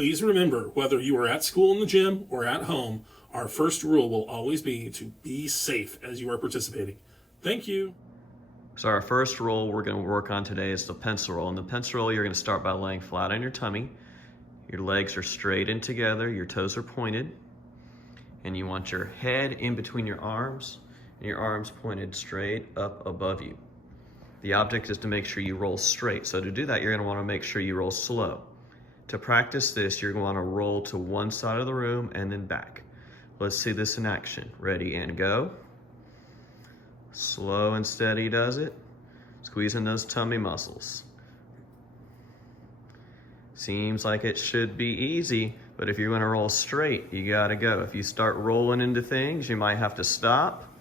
Please remember, whether you are at school, in the gym, or at home, our first rule will always be to be safe as you are participating. Thank you. So our first roll we're going to work on today is the pencil roll. In the pencil roll, you're going to start by laying flat on your tummy. Your legs are straight in together, your toes are pointed, and you want your head in between your arms and your arms pointed straight up above you. The object is to make sure you roll straight. So to do that, you're going to want to make sure you roll slow. To practice this, you're going to want to roll to one side of the room and then back. Let's see this in action. Ready and go. Slow and steady does it. Squeezing those tummy muscles. Seems like it should be easy, but if you're going to roll straight, you got to go. If you start rolling into things, you might have to stop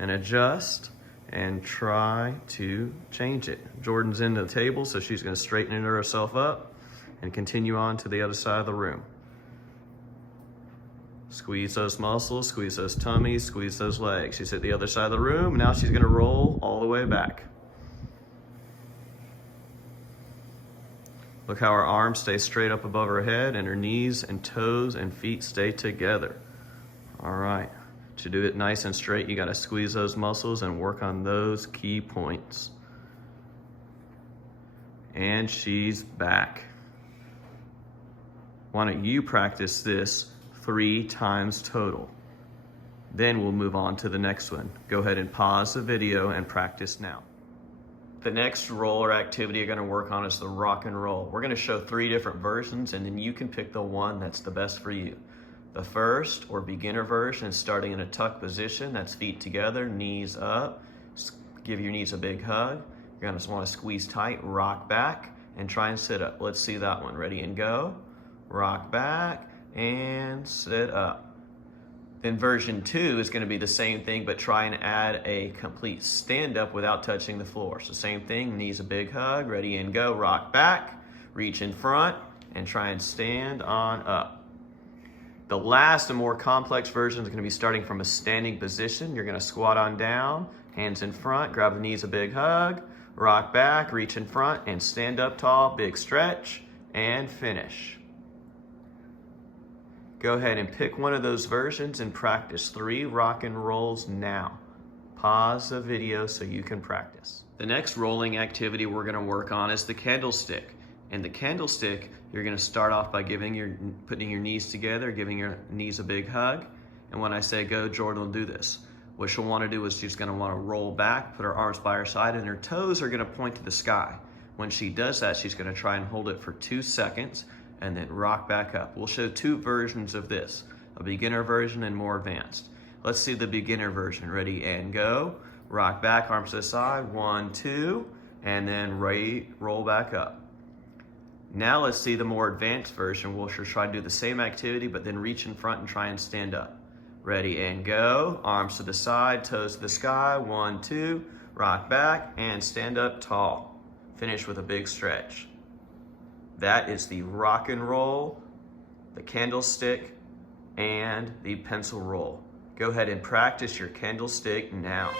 and adjust and try to change it. Jordan's in the table, so she's going to straighten herself up and continue on to the other side of the room. Squeeze those muscles, squeeze those tummies, squeeze those legs. She's at the other side of the room. Now she's going to roll all the way back. Look how her arms stay straight up above her head and her knees and toes and feet stay together. All right. To do it nice and straight, you got to squeeze those muscles and work on those key points. And she's back. Why don't you practice this 3 times total? Then we'll move on to the next one. Go ahead and pause the video and practice now. The next roll or activity you're going to work on is the rock and roll. We're going to show 3 different versions, and then you can pick the one that's the best for you. The first or beginner version is starting in a tuck position. That's feet together, knees up. Give your knees a big hug. You're going to want to squeeze tight, rock back, and try and sit up. Let's see that one. Ready and go. Rock back and sit up. Then version 2 is going to be the same thing, but try and add a complete stand up without touching the floor. So same thing, knees a big hug, ready and go, rock back, reach in front, and try and stand on up. The last and more complex version is going to be starting from a standing position. You're going to squat on down, hands in front, grab the knees a big hug, rock back, reach in front, and stand up tall, big stretch, and finish. Go ahead and pick one of those versions and practice 3 rock and rolls now. Pause the video so you can practice. The next rolling activity we're going to work on is the candlestick. In the candlestick, you're going to start off by putting your knees together, giving your knees a big hug. And when I say go, Jordan will do this. What she'll want to do is she's going to want to roll back, put her arms by her side, and her toes are going to point to the sky. When she does that, she's going to try and hold it for 2 seconds and then rock back up. We'll show 2 versions of this, a beginner version and more advanced. Let's see the beginner version. Ready and go. Rock back, arms to the side, 1, 2, and then roll back up. Now let's see the more advanced version. We'll try to do the same activity, but then reach in front and try and stand up. Ready and go. Arms to the side, toes to the sky, 1, 2, rock back, and stand up tall. Finish with a big stretch. That is the rock and roll, the candlestick, and the pencil roll. Go ahead and practice your candlestick now.